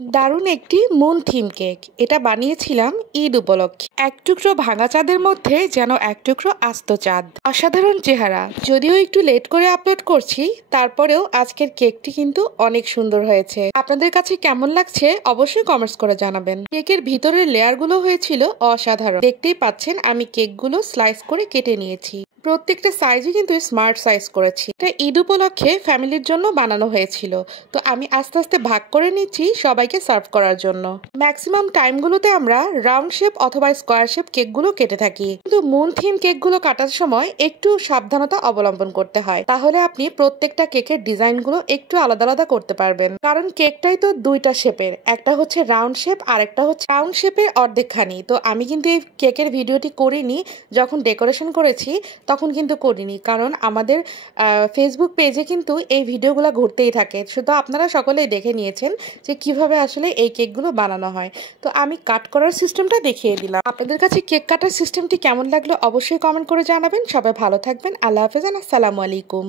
দারুণ একটি moon theme cake. এটা বানিয়েছিলাম ঈদ উপলক্ষে। এক টুকরো ভাঙা চাঁদের মধ্যে যেন এক টুকরো আস্ত চাঁদ। অসাধারণ চেহারা। যদিও একটু লেট করে আপলোড করছি, তারপরেও আজকের কেকটি কিন্তু অনেক সুন্দর হয়েছে। আপনাদের কাছে কেমন লাগছে অবশ্যই কমেন্টস করে জানাবেন। কেকের ভিতরের লেয়ারগুলো হয়েছিল অসাধারণ। দেখতেই পাচ্ছেন আমি কেকগুলো স্লাইস করে কেটে নিয়েছি। প্রত্যেকটা সাইজই কিন্তু স্মার্ট সাইজ করেছি। এটা ঈদ উপলক্ষে ফ্যামিলির জন্য বানানো হয়েছিল, তো আমি আস্তে আস্তে ভাগ করে নিচ্ছি সবাইকে সার্ভ করার জন্য। ম্যাক্সিমাম টাইমগুলোতে আমরা রাউন্ড শেপ অথবা স্কোয়ার শেপ কেকগুলো কেটে থাকি, কিন্তু মুন থিম কেকগুলো কাটার সময় একটু সাবধানতা অবলম্বন করতে হয়, তাহলে আপনি প্রত্যেকটা কেকের ডিজাইনগুলো একটু আলাদা আলাদা করতে পারবেন। কারণ কেকটাই তো দুইটা শেপের, একটা হচ্ছে রাউন্ড শেপ আর একটা হচ্ছে রাউন্ড শেপের অর্ধেকখানি। তো আমি কিন্তু এই কেকের ভিডিওটি করিনি, যখন ডেকোরেশন করেছি তখন কিন্তু করিনি, কারণ আমাদের ফেসবুক পেজে কিন্তু এই ভিডিওগুলো ঘুরতেই থাকে। শুধু আপনারা সকলেই দেখে নিয়েছেন যে কিভাবে আসলে এই কেকগুলো বানানো হয়। তো আমি কাট করার সিস্টেমটা দেখিয়ে দিলাম। আপনাদের কাছে কেক কাটার সিস্টেমটি কেমন লাগলো অবশ্যই কমেন্ট করে জানাবেন। সবাই ভালো থাকবেন। আল্লাহ হাফেজ, আসসালামু আলাইকুম।